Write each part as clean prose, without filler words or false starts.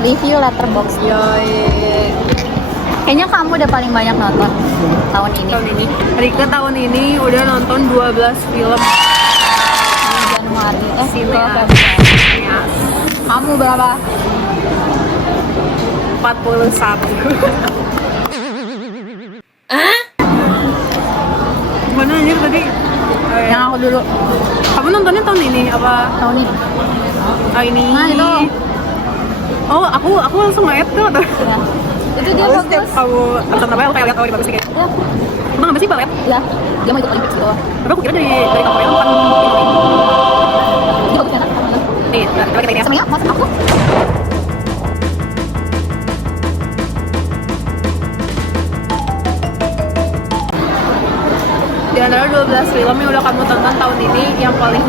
review Letterboxd. Yoi. Kayaknya kamu udah paling banyak nonton tahun ini. Rika tahun ini udah nonton 12 film. Januari. Sineas. Kamu berapa? 41. Mana anjir tadi? Yang aku dulu Kamu nontonnya tahun ini apa? tahun ini. Oh ini. Nah, itu. Oh, aku langsung nge-add tuh. Ya. Itu dia Aku setiap bagus. kamu nonton apa aku kayak lihat bagus nih kayak. Ya. Emang apa sih balet? Ya. Dia mau ikut Olympics gitu. Tapi aku kira dari Korea kan. Dia bagus enak. Nih, coba kita ini ya. Sebenarnya maksud aku Di antara 12 film yang udah kamu tonton tahun ini, yang paling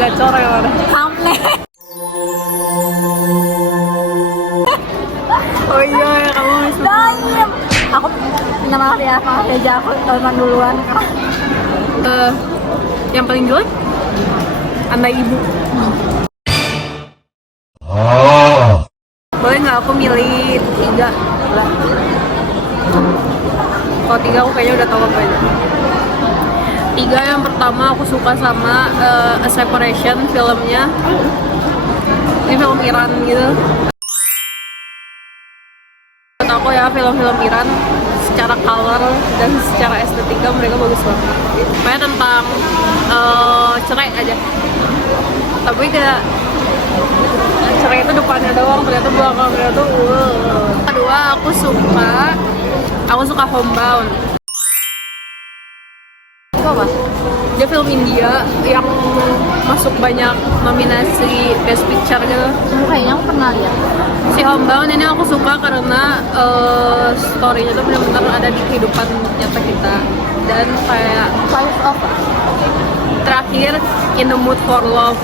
gacor ya mana? Hamlet. Oh iya, ya, kamu harus Dayem. Aku minta maaf ya aku tonton duluan. yang paling jelek? Anda Ibu. Boleh nggak aku milih 3? Kalau 3 aku kayaknya udah tahu apa aja. 3 yang pertama aku suka sama A Separation filmnya. Ini film Iran gitu. Menurut aku ya film-film Iran secara color dan secara estetika mereka bagus banget. Kayak tentang cerai aja. Tapi kayak cerai itu depannya doang, ternyata belakangnya tuh Kedua aku suka Homebound. Itu apa? Dia film India yang masuk banyak nominasi Best Picture gitu. Kayaknya aku pernah lihat. Si Homebound ini aku suka karena story-nya tuh benar-benar ada di kehidupan nyata kita. Dan kayak Life of terakhir In the Mood for Love.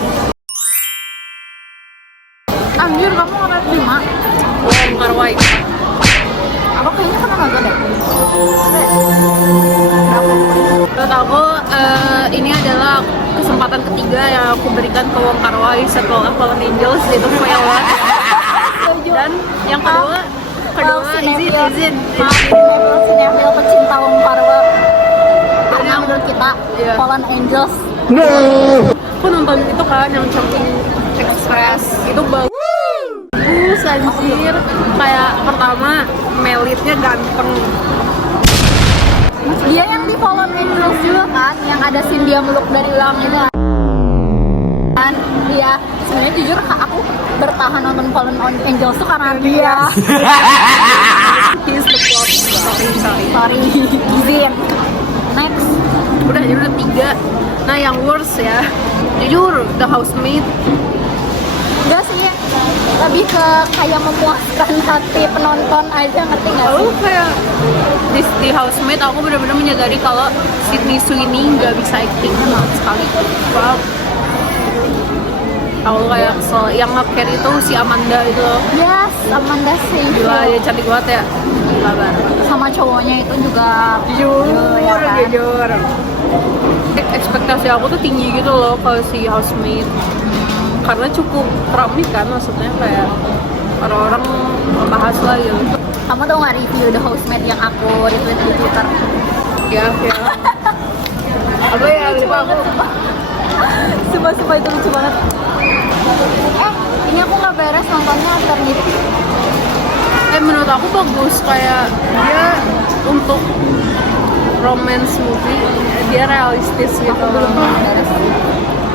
Anjir, kamu nonton 5? Wong Kar-wai. Aku kayaknya pernah nonton deh. Menurut aku ini adalah kesempatan ketiga yang aku berikan ke Wong Kar-wai setelah Fallen Angels, itu fail banget. Dan yang kedua Izin. Sinetron pecinta Wong Kar-wai. Karena menurut kita Iya. Fallen Angels Aku nonton itu kan yang Chungking Express itu bagus anjir. Kayak pertama Melitnya ganteng. dia yang di Fallen Angels juga kan, yang ada scene dia meluk dari langit kan. Dia sebenarnya jujur aku bertahan nonton Fallen Angels tuh karena dia. He's the plot. Sorry Izin. Next. Udah 3. Nah yang worst ya, jujur The Housemaid. Enggak sih, lebih ke kayak memuaskan hati penonton aja, ngerti nggak sih? Lalu kayak di Housemaid aku benar-benar menyadari kalau Sydney Sweeney nggak bisa acting sama sekali. Wow. Aku kayak kesel. Yang nge-carry itu si Amanda itu loh. Yes, Amanda Seyfried. Gila, dia cantik banget ya. Gila banget. Sama cowoknya itu juga Jujur, ya kan? jujur. Ekspektasi aku tuh tinggi gitu loh kalau si Housemaid. Karena cukup ramai kan, maksudnya kayak orang-orang bahas lah gitu. Kamu tau nggak review The Housemaid yang aku retweet di Twitter? Ya. Apa ya, lupa aku. Sumpah itu lucu banget. Ini aku nggak beres nontonnya alternatif. Menurut aku bagus, kayak dia untuk romance movie dia realistis gitu. Aku belum beres.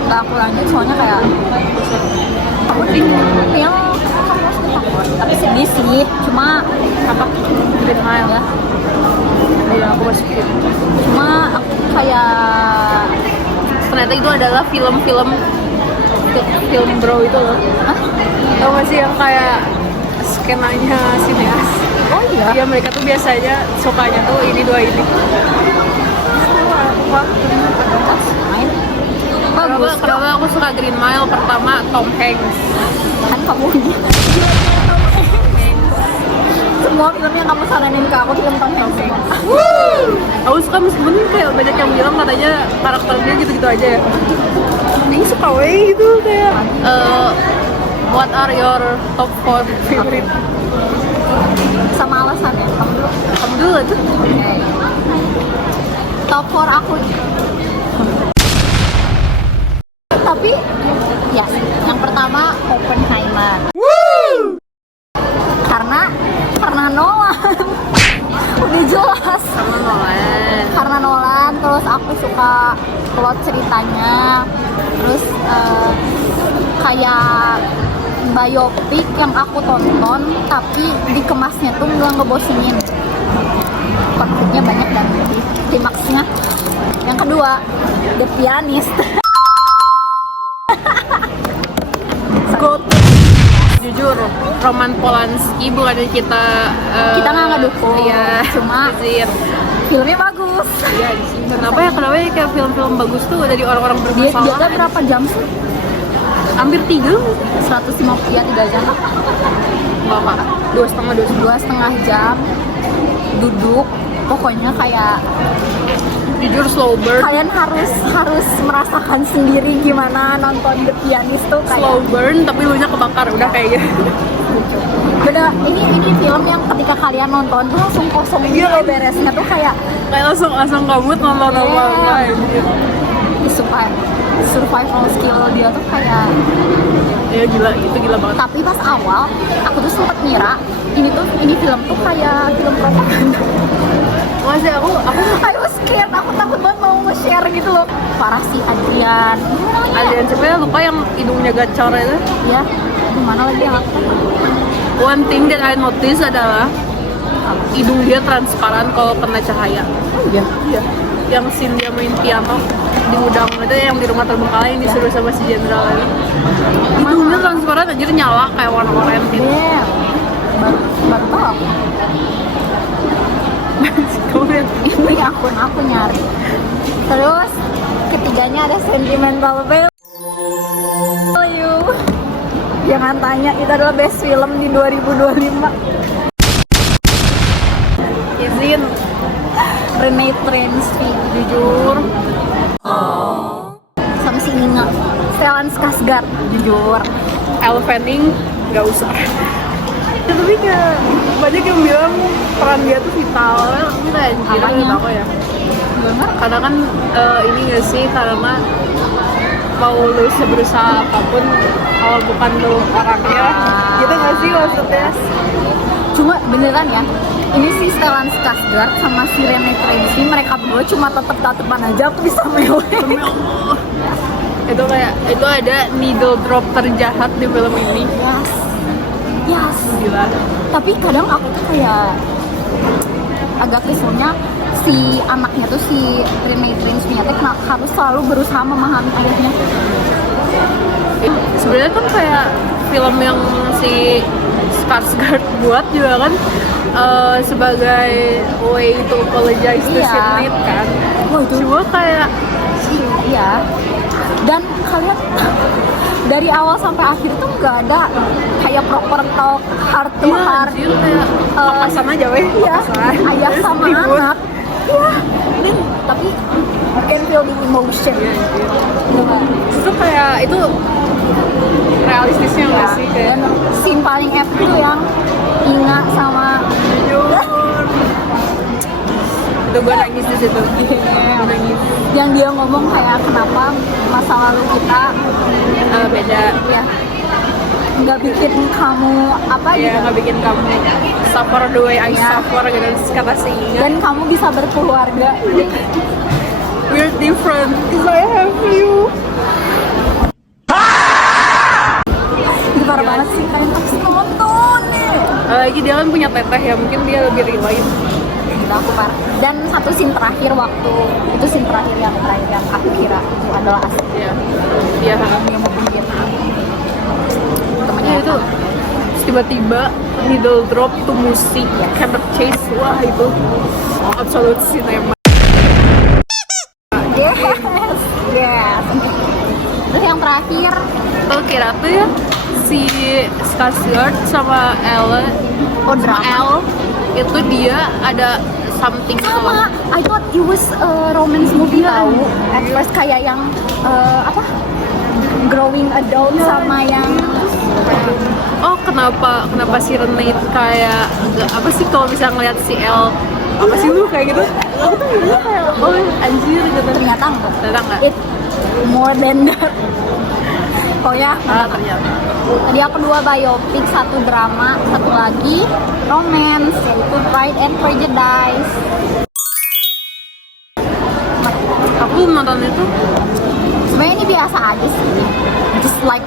Nggak aku lanjut soalnya kayak aku yang kamu suka, tapi sedih sih. Cuma Apa? Green Mile ya, Iya, aku masuk gitu. cuma aku kayak Ternyata itu adalah film bro itu loh. Hah? Tau gak sih yang kayak skenanya sineas? Oh iya. Ya mereka tuh biasanya sukanya tuh ini dua ini. Main. Bagus. Kenapa aku suka Green Mile? Pertama Tom Hanks. Kan kamu semua film yang kamu saranin ke aku film Tom Hanks semua. Aku suka meskipun kayak banyak yang bilang katanya karakternya gitu-gitu aja ya. Ini suka weh gitu kayak What are your top 4 favorite? Sama alasannya. Kamu dulu tuh. Oke. Top 4 aku. Tapi ya, yang pertama Oppenheimer. Karena Nolan. Udah jelas. Sama Nolan. Karena Nolan, terus aku suka plot ceritanya, terus kayak biopik yang aku tonton tapi dikemasnya tuh nggak ngebosenin, konfliknya banyak dan klimaksnya. Yang kedua The Pianist. Good. Jujur, Roman Polanski bukannya kita Kita nggak ngedukung, iya, cuma izin. filmnya bagus. Iya, kenapa ya kayak film-film bagus tuh dari orang-orang Dia bermasalah. berapa jam sih? Hampir 3 150 ya, 3 jam. Enggak, 2,5 jam duduk, pokoknya kayak jujur slow burn. kalian harus merasakan sendiri gimana nonton The Pianist tuh, Slow kayak burn tapi lu nya kebakar udah kayak gitu. beda. Ini film yang ketika kalian nonton tuh langsung kosong gitu loh beresnya tuh, kayak langsung kabut nonton apa survival skill dia tuh kayak. ya gila, itu gila banget. Tapi pas awal aku tuh sempet ngira ini film tuh kayak film propaganda. Masih aku I was scared, aku takut banget mau nge-share gitu loh. Parah sih Adrian. Adrian siapa ya, lupa yang hidungnya gacor itu. Ya, gimana lagi yang aku? One thing that I notice adalah hidung dia transparan kalau kena cahaya. Oh iya. Iya. Yang scene dia main piano di gudang itu, yang di rumah terbengkalai yang disuruh sama si jenderal itu. Hidungnya transparan, anjir, nyala kayak warna oranye gitu. Yeah. Baru tahu aku. Ini akun aku nyari. Terus ketiganya ada Sentimental Value. Jangan tanya, itu adalah best film di 2025. Izin Renee Transky, jujur sama si Nina Stellan Skarsgård, jujur. Elle Fanning nggak usah. Ya, tapi kayak banyak yang bilang peran dia tuh vital. Enggak, anjir, Apanya? nggak tahu ya. Bener. Karena kan ini nggak sih, karena mau lu seberusaha apapun kalau bukan lu orangnya, gitu nggak sih maksudnya? Cuma beneran ya, ini si Stellan Skarsgård sama si Renee Tracy, mereka berdua cuma tetep-tetepan aja aku bisa melewati. Itu kayak itu ada needle drop terjahat di film ini. Yes. Gila. Tapi kadang aku tuh kayak agak keselnya si anaknya tuh, si Renee Tracy harus selalu berusaha memahami ayahnya. Sebenarnya kan kayak film yang si Skarsgård buat juga kan sebagai way to apologize to Iya. Sidney kan. Oh, itu. Cuma kayak Iya. Dan kalian dari awal sampai akhir tuh nggak ada kayak proper talk heart to iya, heart. anjir, kayak papasan aja weh. Iya, Papasan. ayah Terus sama ribut. anak. Iya. Tapi can feel the emotion. Iya, anjir. Itu kayak itu realistisnya nggak sih kayak Dan scene paling epic tuh yang Inga sama itu gue nangis di situ. Gue nangis. yang dia ngomong kayak kenapa masa lalu kita Beda. ya nggak bikin kamu apa Ya gitu, nggak bikin kamu suffer the way I Iya. suffer gitu, kata si Inga. dan kamu bisa berkeluarga. We're different because I have you. Itu parah banget sih, kalian harus nonton nih. Lagi dia kan punya teteh ya, mungkin dia lebih relate. Gila, aku parah. Dan satu scene terakhir waktu itu, scene terakhir yang aku kira itu adalah asli. Iya. Iya. Dia mau pergi Vietnam. Temennya Ya itu tiba-tiba needle drop tuh musik, camera chase, wah itu absolute cinema. Yes, yes. Terus yang terakhir Lo kira tuh ya si Skarsgård sama Elle, drama. itu dia ada something Sama, I thought it was a romance movie tau. At first kayak yang apa? Growing adult sama yang Oh, kenapa si Renate kayak apa sih kalau bisa ngeliat si El apa sih lu kayak gitu? Aku tuh ngeliatnya kayak oh anjir gitu. Ternyata enggak. Enggak. It more than that. Oh ya, Ternyata. tadi aku 2 biopik, 1 drama, 1 lagi romance, yaitu Pride and Prejudice. Aku belum nonton itu. Sebenarnya ini biasa aja sih, just like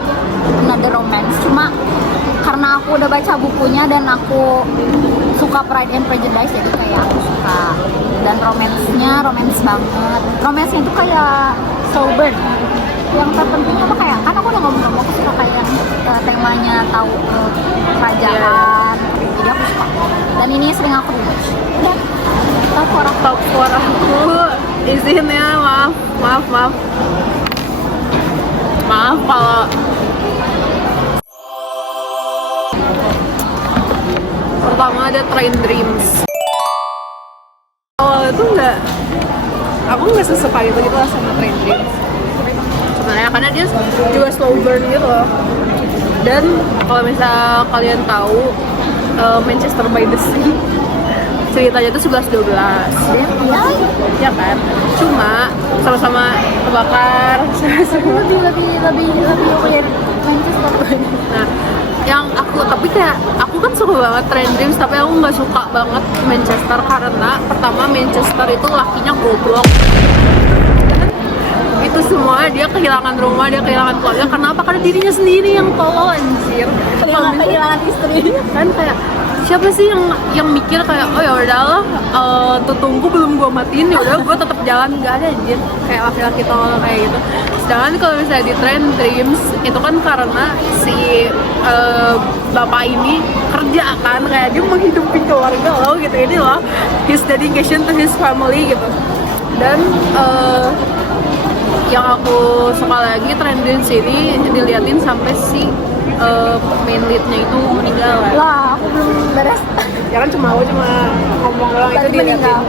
another romance. Cuma karena aku udah baca bukunya dan aku suka Pride and Prejudice, jadi kayak aku suka. Dan romance banget. Romance-nya itu kayak slow burn. Yang terpenting apa kayak, kan aku udah ngomong aku suka kayak temanya tahu kerajaan, jadi aku suka. Dan ini sering aku rewatch. Udah, Top 4 aku izinnya maaf kalau pertama ada Train Dreams. Awal itu aku nggak sesuka itu gitu lah sama Train Dreams sebenarnya, karena dia juga slow burn gitu loh. Dan kalau misal kalian tahu Manchester by the Sea, ceritanya itu 11-12 ya kan, cuma sama-sama kebakar sama-sama lebih kayak Manchester. nah yang tapi kayak aku kan suka banget Train Dreams, tapi aku nggak suka banget Manchester karena pertama Manchester itu lakinya goblok. Itu semua dia kehilangan rumah, dia kehilangan keluarga. Kenapa? Karena dirinya sendiri yang tolol anjir. Kehilangan istri. Kan kayak siapa sih yang mikir kayak oh ya udahlah tutungku belum gua matiin, ya udah gua tetap jalan. Nggak ada anjir kayak laki-laki tolol kayak gitu. Sedangkan kalau misalnya di Train Dreams itu kan karena si bapak ini kerja kan, kayak dia menghidupi keluarga loh gitu, ini loh his dedication to his family gitu. Dan yang aku suka lagi Train Dreams ini diliatin sampai si main leadnya itu meninggal kan. Wah, aku belum beres. Ya kan aku cuma ngomong doang, itu diliatin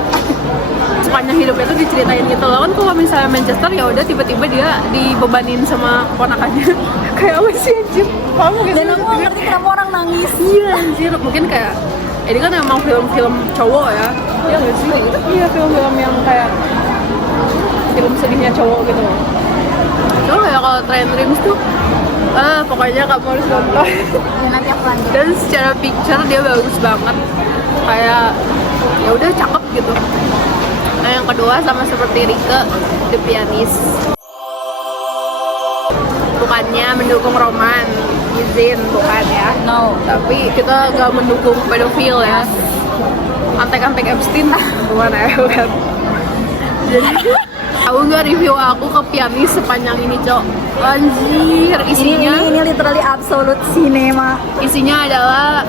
sepanjang hidupnya itu diceritain gitu loh. Kan kalau misalnya Manchester ya udah tiba-tiba dia dibebanin sama ponakannya kayak apa sih anjir, kamu gitu. Dan aku nggak ngerti kenapa orang nangis. Iya anjir, mungkin kayak ini kan emang film-film cowok ya. Iya nggak sih? Iya, film-film yang kayak film sedihnya cowok gitu. Cuma ya kalau Train Dreams tuh pokoknya kamu harus nonton. Nanti aku lanjut. Dan secara picture dia bagus banget, kayak ya udah cakep gitu. Nah yang kedua sama seperti Rike, The Pianist. Bukannya mendukung roman, izin bukan ya. No. Tapi kita gak mendukung pedofil ya. Antek-antek Epstein gimana ya kan. Jadi tahu nggak review aku ke Pianist sepanjang ini cok? Anjir, isinya ini literally absolute cinema. Isinya adalah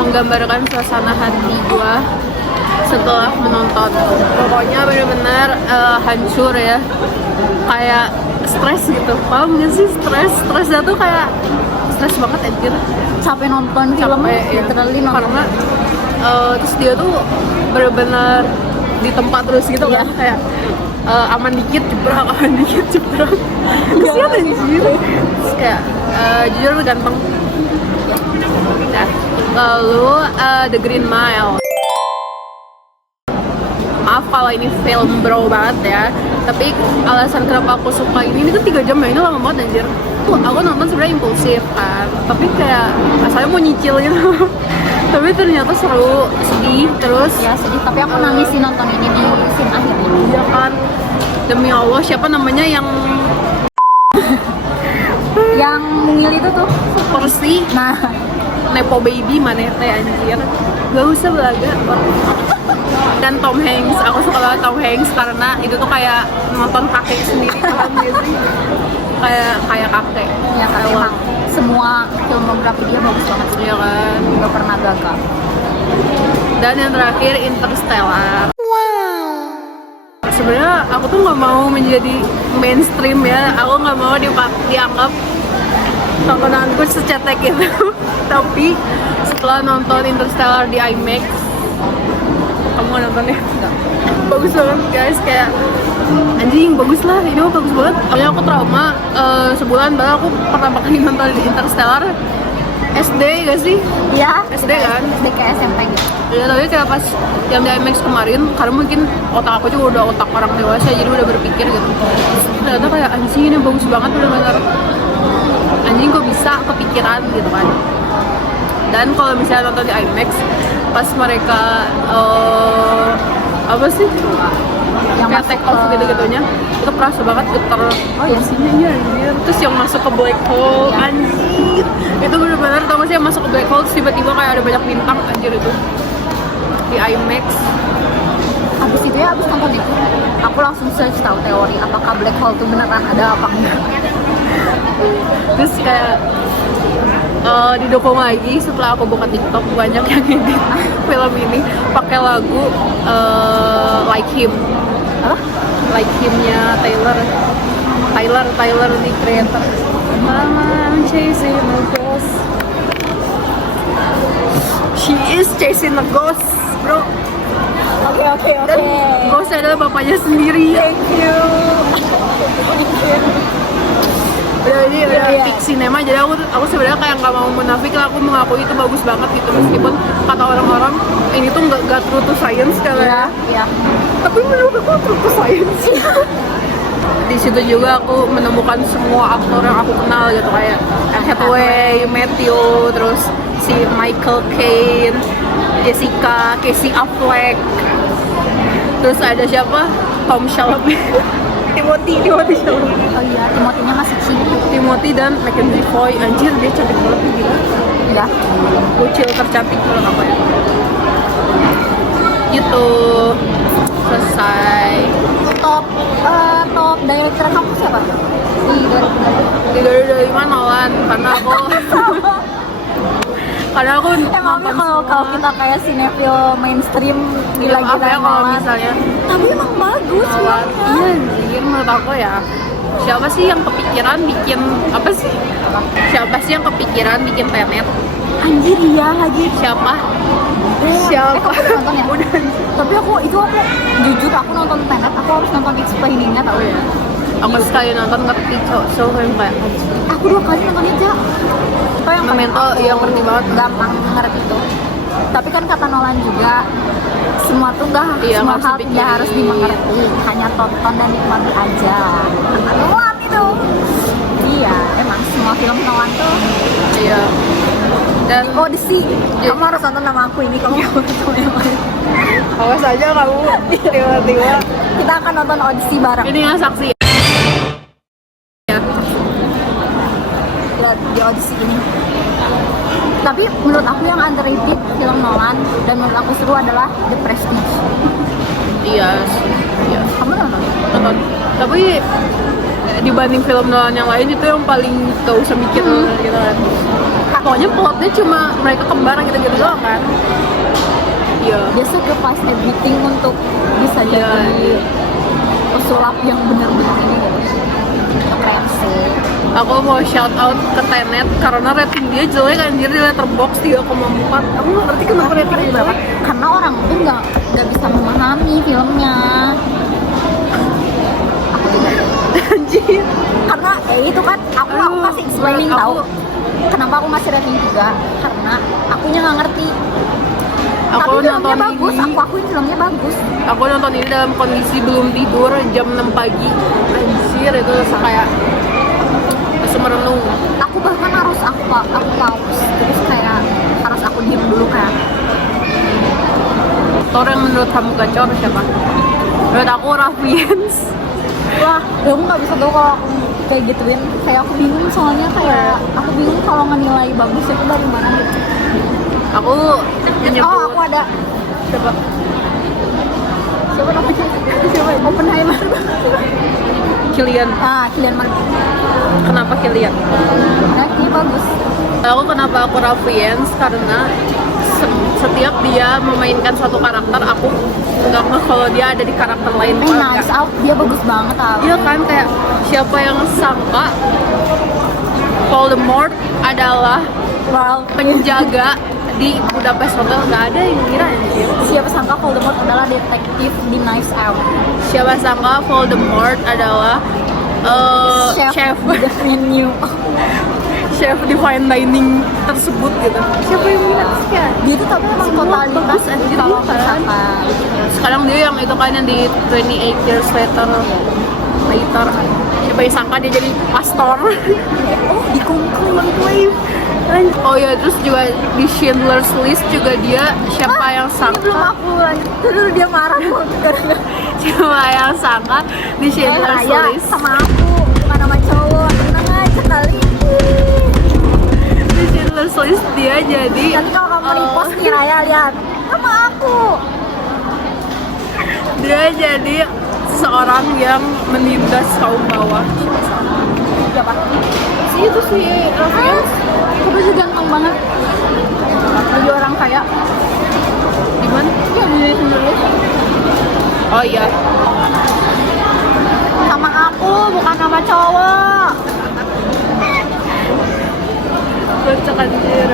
menggambarkan suasana hati gua setelah menonton. Pokoknya benar-benar hancur ya, kayak stres gitu. Paham nggak sih stresnya tuh kayak stres banget anjir. Sampai nonton film, literally nonton. Karena terus dia tuh benar-benar di tempat terus gitu kan, kayak aman dikit jebrak, kesian anjir. Terus kayak jujur ganteng. Nah, lalu The Green Mile. Maaf kalau ini film bro banget ya, tapi alasan kenapa aku suka ini tuh 3 jam ya, ini lama banget anjir. Aku nonton sebenarnya impulsif kan, tapi kayak asalnya mau nyicil gitu. Tapi ternyata seru, sedih, terus Ya sedih, tapi aku nangis sih nonton ini di scene akhirnya. ya kan, demi Allah siapa namanya yang mungil itu tuh Percy nah Nepo Baby Manete anjir, gak usah belaga. Dan Tom Hanks, aku suka banget Tom Hanks karena itu tuh kayak nonton kakek sendiri, paham gak sih? Kayak kakek ya kan, emang semua filmografi dia bagus banget sih, ya kan. nggak pernah gagal. Dan yang terakhir Interstellar. Sebenarnya aku tuh nggak mau menjadi mainstream ya, aku nggak mau dianggap tontonanku secetek itu. Tapi setelah nonton Interstellar di IMAX, kamu nggak nonton ya? Bagus banget guys, kayak anjing bagus lah, ini mah bagus banget. Soalnya aku trauma sebulan baru aku pertama kali nonton Interstellar SD gak sih? Ya, SD kan? SD ke SMP gitu. Ya tapi kayak pas yang di IMAX kemarin, karena mungkin otak aku juga udah otak orang dewasa jadi udah berpikir gitu. Ternyata kayak anjing ini bagus banget bener-bener. Anjing kok bisa kepikiran gitu kan. Dan kalau misalnya nonton di IMAX pas mereka apa sih? Yang Kayak masuk take off ke- gitu-gitunya itu kerasa banget getar. Oh iya sih. Iya anjir. Terus yang masuk ke black hole Ya. anjir. Itu bener-bener tau gak sih yang masuk ke black hole terus tiba-tiba kayak ada banyak bintang anjir itu. Di IMAX. Abis itu ya, abis nonton itu, aku langsung search tahu teori apakah black hole itu beneran ada apa enggak. Terus kayak didukung lagi setelah aku buka TikTok banyak yang edit film ini pakai lagu Like Him. Apa? Like Him-nya Tyler di creator. Mama, I'm chasing a ghost. She is chasing a ghost, bro. Oke. Dan ghost adalah bapaknya sendiri. Thank you. Udah ini udah Iya. fix cinema, jadi aku sebenarnya kayak nggak mau munafik lah, aku mengakui itu bagus banget gitu meskipun kata orang-orang ini tuh nggak true to science Iya, karena iya. tapi menurut aku true to science. Di situ juga aku menemukan semua aktor yang aku kenal gitu kayak Anne Hathaway, Matthew, terus si Michael Caine, Jessica, Casey Affleck, terus ada siapa? Tom Shelby, Timothy Shelby, Oh iya, Timothy-nya masih cilik. Timothy dan Mackenzie Foy, anjir dia cantik banget gila. Ya. Bocil tercantik menurut aku ya. Gitu selesai. Top director kamu siapa? Di 2020. Dari mana Nolan karena aku Emang kalau kita kayak sinetron mainstream film apa ya gila-gila kalau Nolan. misalnya Tapi emang bagus Nolan. filmnya. Iya anjir menurut aku ya. Siapa sih yang kepikiran bikin apa sih? Siapa sih yang kepikiran bikin Tenet? Anjir iya lagi. Siapa? Siapa? Kamu udah nonton ya? Udah. Tapi aku jujur aku nonton Tenet, aku harus nonton explaining-nya tau ya. Aku sekali nonton ngerti so yang kayak Aku 2 kali nonton aja. Itu yang paling Memento, aku iya, ngerti banget. gampang ngerti tuh. Tapi kan kata Nolan juga semua tuh Iya, semua nggak hal usah tidak harus dipikirin. dimengerti, hanya tonton dan nikmati aja. Kata Nolan itu. Iya, emang semua film Nolan tuh iya. Dan Odyssey. Iya. Kamu harus nonton nama aku ini, kamu harus nonton yang lain. awas aja kamu tiba-tiba Kita akan nonton Odyssey bareng. ini yang saksi ya. Lihat di Odyssey ini. Tapi menurut aku yang underrated film Nolan dan menurut aku seru adalah The Prestige. Iya. Kamu nonton? Nonton. Tapi dibanding film Nolan yang lain itu yang paling gak usah mikir gitu kan. Pokoknya plotnya cuma mereka kembar gitu-gitu doang kan. Iya. Dia sacrifice everything untuk bisa Iya. jadi pesulap yang benar-benar ini gitu. Keren sih. Aku mau shout out ke Tenet karena rating dia jelek anjir di Letterboxd 3,4. Aku nggak ngerti kenapa ratingnya berapa? jelek. Karena orang tuh nggak bisa memahami filmnya. Aku juga. Anjir. Karena itu kan aku Aduh, kasih explaining aku- tahu. Kenapa aku ngasih rating 3? Karena akunya nggak ngerti. Aku Tapi filmnya nonton bagus, ini. aku akuin filmnya bagus. Aku nonton ini dalam kondisi belum tidur jam 6 pagi. Anjir itu kayak langsung merenung. Aku bahkan harus aku pause, terus kayak harus aku diem dulu kayak. Aktor yang menurut kamu gacor siapa? Menurut aku Raffians. Wah, ya aku nggak bisa tahu kalau aku kayak gituin. Kayak aku bingung soalnya kayak aku bingung kalau ngenilai bagus itu dari mana gitu. Aku menyebut Oh, aku ada. siapa? Siapa namanya? Siapa? Oppenheimer. Cillian. Cillian Murphy. Kenapa Cillian? Karena dia bagus. Aku kenapa aku Raffians karena setiap dia memainkan suatu karakter aku nggak ngeh kalau dia ada di karakter lain. Nice Out, dia bagus banget tau. Iya kan kayak siapa yang sangka Voldemort adalah Wow. penjaga di Budapest Hotel nggak ada yang ngira anjir. Siapa sangka Voldemort adalah detektif di Knives Out. Siapa sangka Voldemort adalah chef the menu. chef di fine dining tersebut gitu. Siapa yang minat sih? Dia tuh tapi emang totalitas bagus anjir kalau kan. misalkan Sekarang dia yang itu kan yang di 28 years later. Siapa yang sangka dia jadi pastor. oh di conclave. Oh ya, terus juga di Schindler's List juga dia siapa yang Ini belum sangka aku lanjut dulu dia marah gara-gara siapa yang sangka di Schindler's Raya List sama aku bukan sama cowok tenang aja kali di Schindler's List dia jadi nanti kalau kamu repost nih Raya lihat sama aku dia jadi seseorang yang menindas kaum bawah. siapa? Si itu si Raffian Aku juga ganteng banget jadi orang kaya di mana? ya di sendiri Oh iya, sama aku bukan sama cowok kocak anjir.